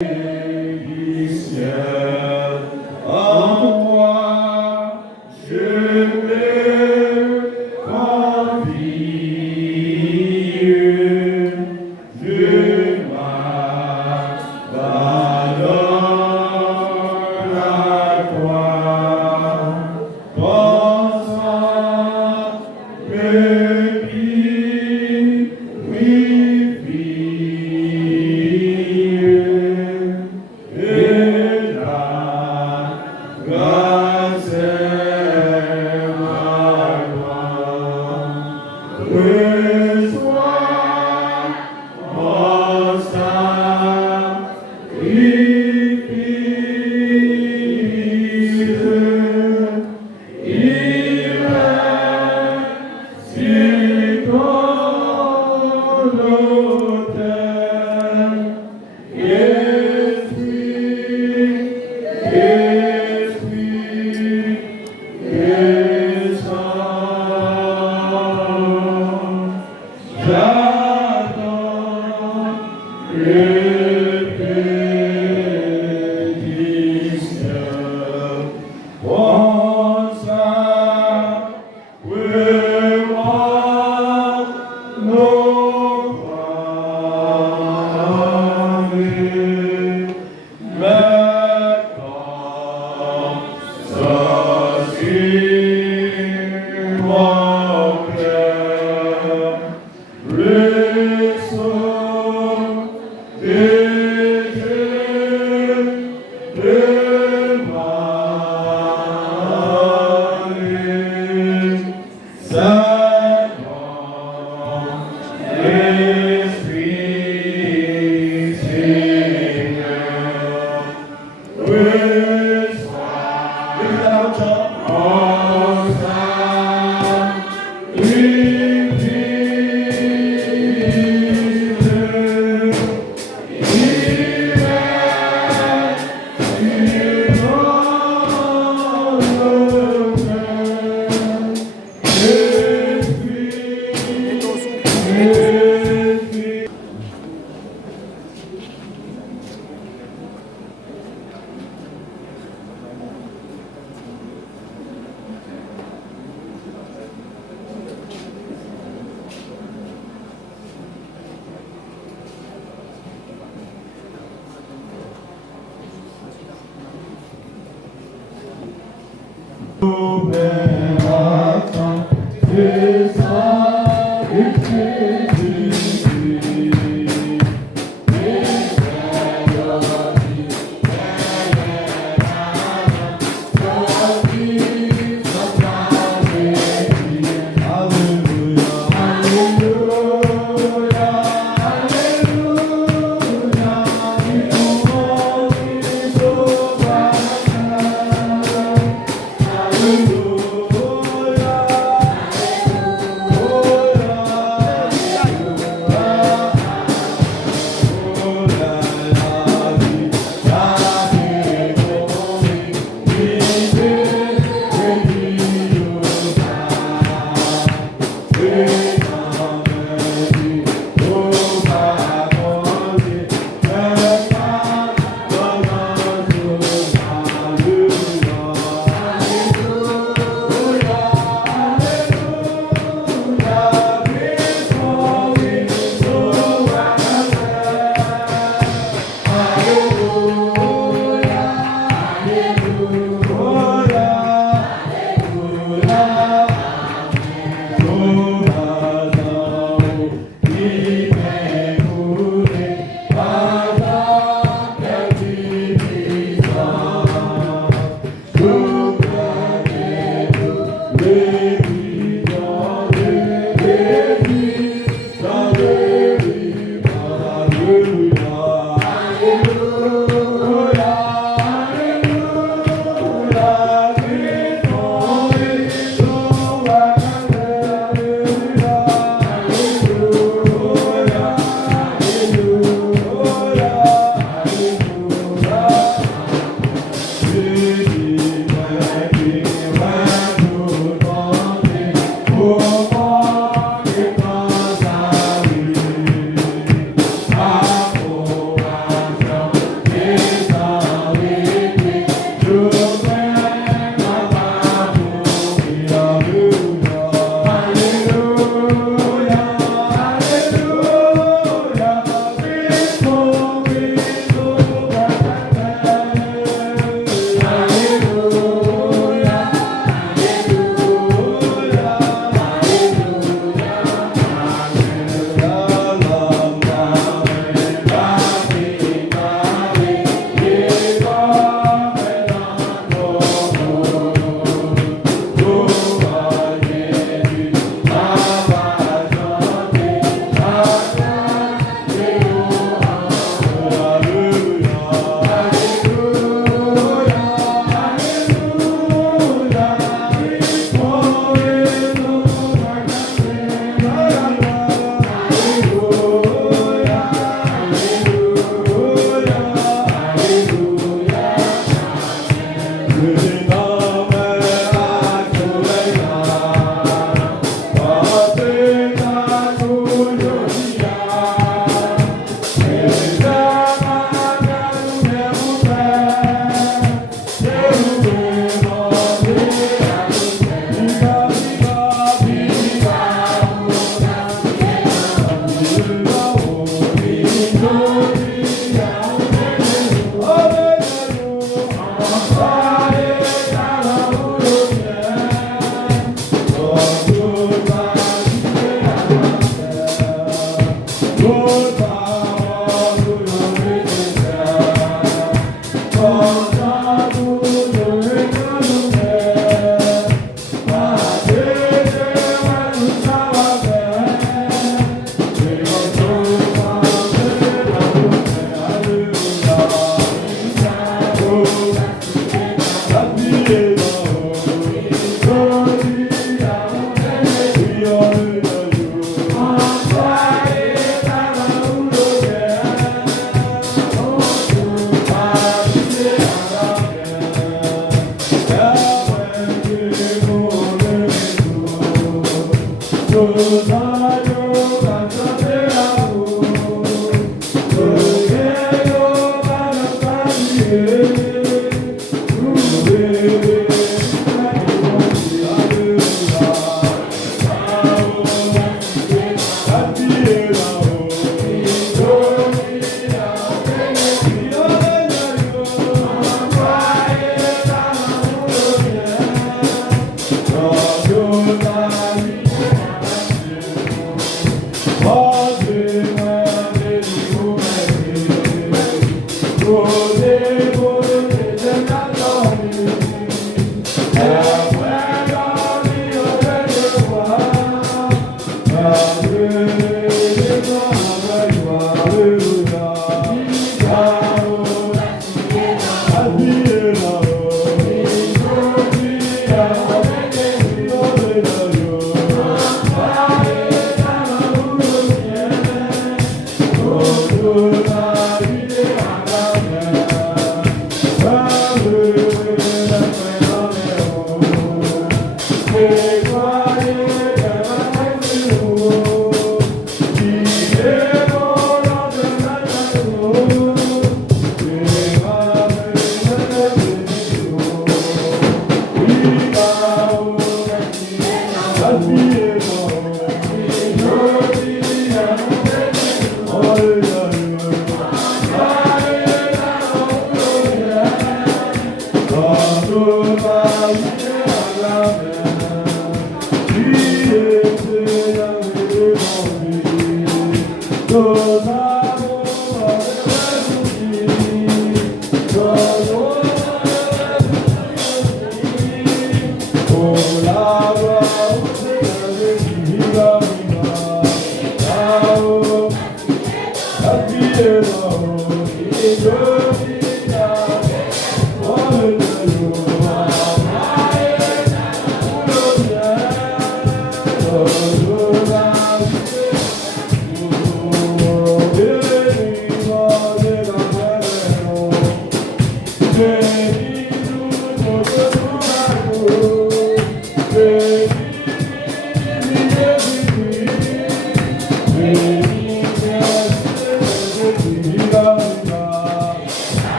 Hallelujah.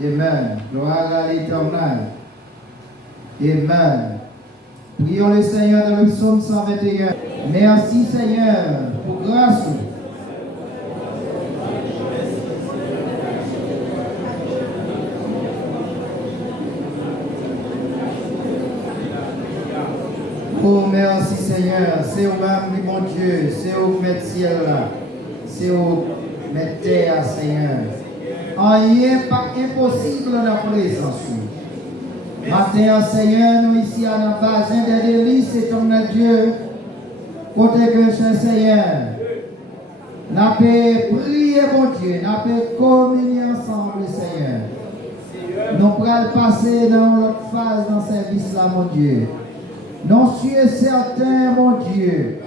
Amen. Gloire à l'Éternel. Amen. Prions le Seigneur dans le psaume 121. Merci Seigneur pour grâce. Oh merci Seigneur, c'est au même mon Dieu, c'est au maître ciel là, c'est au maître terre Seigneur. Rien pas impossible dans la présence. Matin Seigneur, nous ici à la base des délices, c'est ton Dieu, côté que ce Seigneur. Nous pouvons prier mon Dieu, nous pouvons communier ensemble Seigneur. Nous pouvons passer dans l'autre phase dans ce service là mon Dieu. Non, je suis certain, mon Dieu,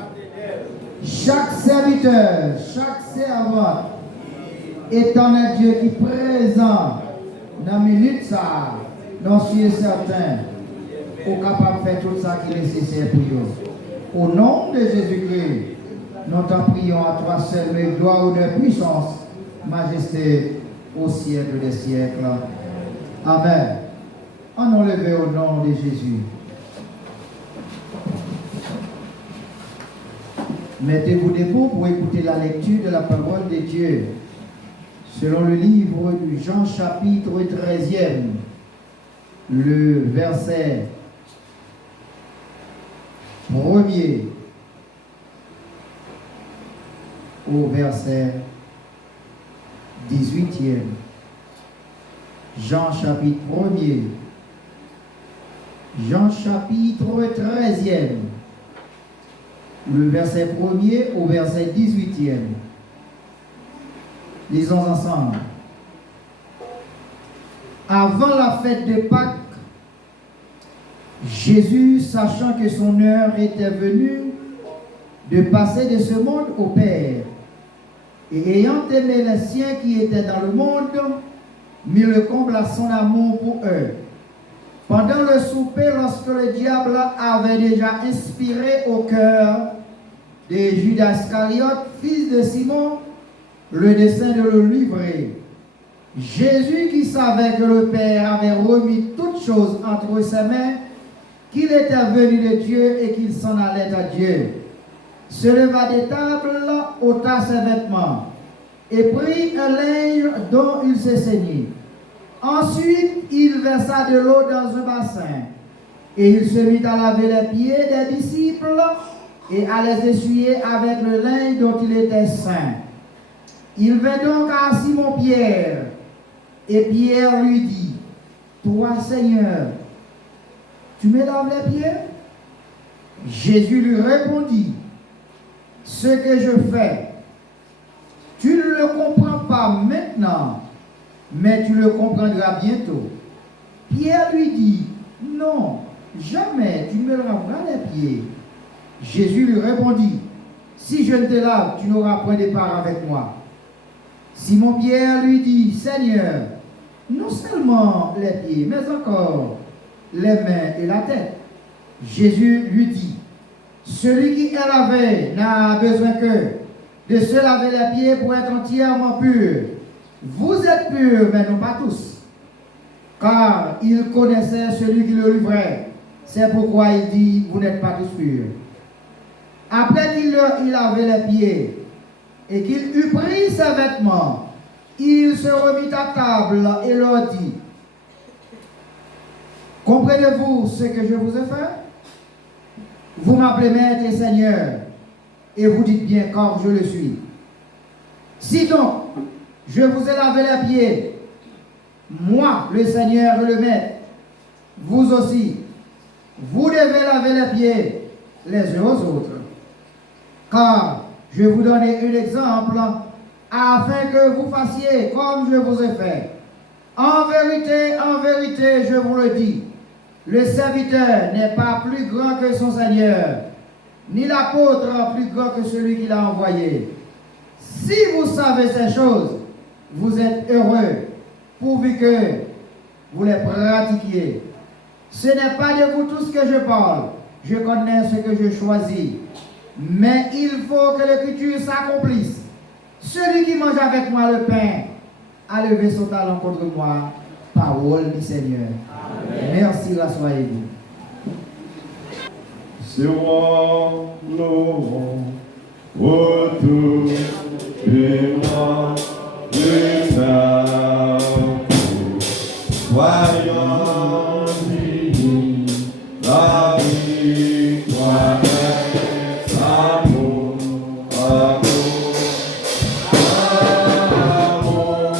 chaque serviteur, chaque servante, étant un Dieu qui est présent dans la minute, ça, non, je suis certain, qu'on est capable de faire tout ça qui est nécessaire pour nous. Au nom de Jésus-Christ, nous t'en prions à toi seul, mais gloire, honneur, puissance, majesté au siècle des siècles. Amen. On nous lève au nom de Jésus. Mettez-vous debout pour écouter la lecture de la parole de Dieu. Selon le livre de Jean chapitre 13e, le verset 1er au verset 18e. Jean chapitre 1er. Jean chapitre 13e. Le verset 1er au verset 18e. Lisons ensemble. Avant la fête de Pâques, Jésus, sachant que son heure était venue de passer de ce monde au Père, et ayant aimé les siens qui étaient dans le monde, mit le comble à son amour pour eux. Pendant le souper, lorsque le diable avait déjà inspiré au cœur de Judas Iscariote, fils de Simon, le dessein de le livrer, Jésus, qui savait que le Père avait remis toutes choses entre ses mains, qu'il était venu de Dieu et qu'il s'en allait à Dieu, se leva des tables, ôta ses vêtements et prit un linge dont il se ceignit. Ensuite, il versa de l'eau dans un bassin et il se mit à laver les pieds des disciples et à les essuyer avec le linge dont il était saint. Il vint donc à Simon-Pierre et Pierre lui dit, « Toi, Seigneur, tu me laves les pieds ?» Jésus lui répondit, « Ce que je fais, tu ne le comprends pas maintenant, mais tu le comprendras bientôt. » Pierre lui dit, « Non, jamais tu ne me laveras les pieds. » Jésus lui répondit, « Si je ne te lave, tu n'auras point de part avec moi. » Simon-Pierre lui dit, « Seigneur, non seulement les pieds, mais encore les mains et la tête. » Jésus lui dit, « Celui qui est lavé n'a besoin que de se laver les pieds pour être entièrement pur. Vous êtes purs, mais non pas tous. » Car il connaissait celui qui le livrait. C'est pourquoi il dit, « Vous n'êtes pas tous purs. » Après qu'il avait les pieds et qu'il eut pris ses vêtements, il se remit à table et leur dit, « Comprenez-vous ce que je vous ai fait? Vous m'appelez Maître et Seigneur, et vous dites bien car je le suis. Si donc je vous ai lavé les pieds, moi, le Seigneur et le Maître, vous aussi, vous devez laver les pieds les uns aux autres. Car je vais vous donner un exemple afin que vous fassiez comme je vous ai fait. En vérité, je vous le dis, le serviteur n'est pas plus grand que son Seigneur, ni l'apôtre plus grand que celui qui l'a envoyé. Si vous savez ces choses, vous êtes heureux, pourvu que vous les pratiquiez. Ce n'est pas de vous tous que je parle, je connais ce que je choisis. Mais il faut que l'écriture s'accomplisse. Celui qui mange avec moi le pain a levé son talon contre moi, parole du Seigneur. Merci, rassoyez-vous. C'est moi, l'homme, autour de moi, le Seigneur. Voyons la victoire, amour, amour, amour,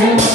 Thank you.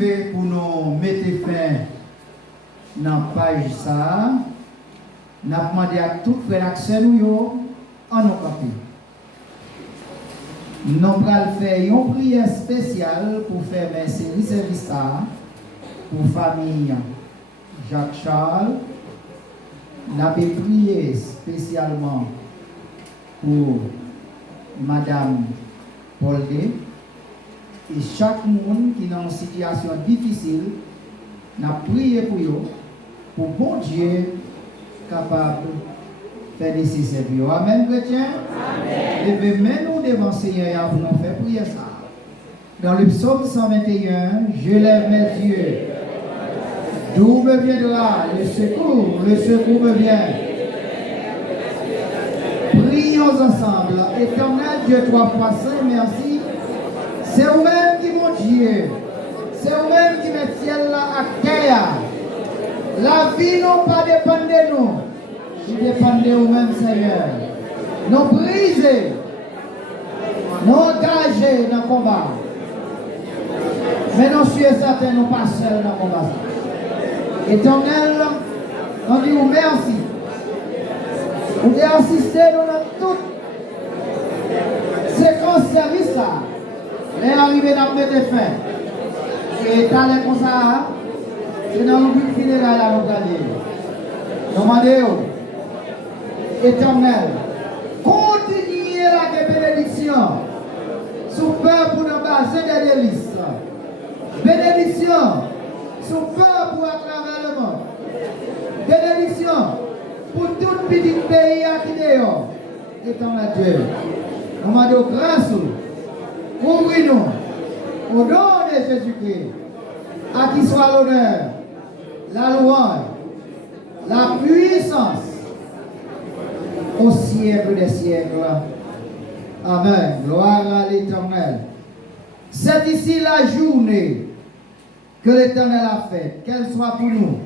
arrivé pour nous mettre fin dans la page ça. Nous avons demandé à tous les frères et sœurs en nos papiers. Nous allons faire une prière spéciale pour faire merci service pour la famille Jacques Charles. Nous avons prié spécialement pour Madame Paul D. Et chaque monde qui est dans une situation difficile, nous avons prié pour eux, pour bon Dieu capable de faire des services. Amen, chrétien. Amen. Levez-nous devant Seigneur pour nous faire prier ça. Dans le psaume 121, je lève mes yeux. D'où me viendra le secours me vient. Prions ensemble. Éternel Dieu, trois fois saint, merci. C'est vous-même qui mon Dieu. C'est vous-même qui met ciel là à terre. La vie non pas dépend de nous. Il dépend de vous-même, Seigneur. Nous briser. Nous engager dans le combat. Mais nous sommes certains, nous pas seuls dans le combat. Éternel, on dit vous merci. Vous avez assisté dans tout séquence service là. Les arrivés dans le fin. Et t'allais comme ça, c'est dans le but fédéral à nous garder. Nous demandons, Éternel, continuez la bénédiction sous peur pour nos bases des délices. Bénédiction sous peur pour à travers le monde. Bénédiction pour tout petit pays qui est dehors. Éternel Dieu, nous demandons grâce, couvrez-nous au nom de Jésus-Christ. À qui soit l'honneur, la louange, la puissance au siècle des siècles. Amen. Gloire à l'Éternel. C'est ici la journée que l'Éternel a faite, qu'elle soit pour nous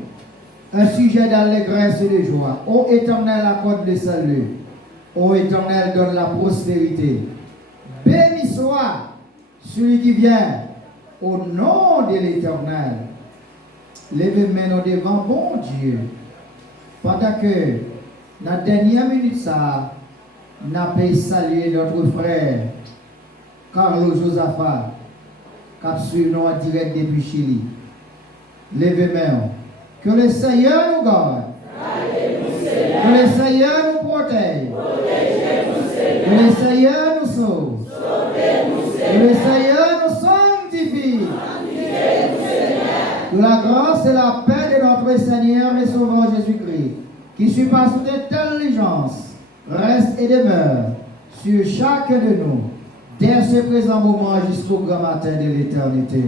un sujet d'allégresse et de joie. Ô Éternel, accorde le salut. Ô Éternel, donne la prospérité. Béni soit celui qui vient au nom de l'Éternel. Levez-nous devant bon Dieu. Pendant que dans la dernière minute, ça, nous avons salué notre frère Carlos Josaphat, qui a suivi nous en direct depuis Chili. Levez-nous. Que le Seigneur nous garde. Que le Seigneur nous protège. Que le Seigneur nous sauve. Que le Seigneur nous sanctifie. Que la grâce et la paix de notre Seigneur et Sauveur Jésus-Christ, qui surpasse toute intelligence, reste et demeure sur chacun de nous, dès ce présent moment jusqu'au grand matin de l'éternité.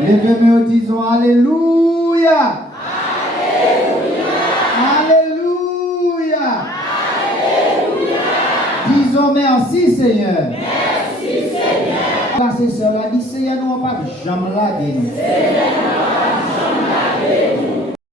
Levez-nous, disons Alléluia. Alléluia. Disons merci Seigneur. Merci Seigneur. Parce que cela dit Seigneur, nous pas jamais la guérir.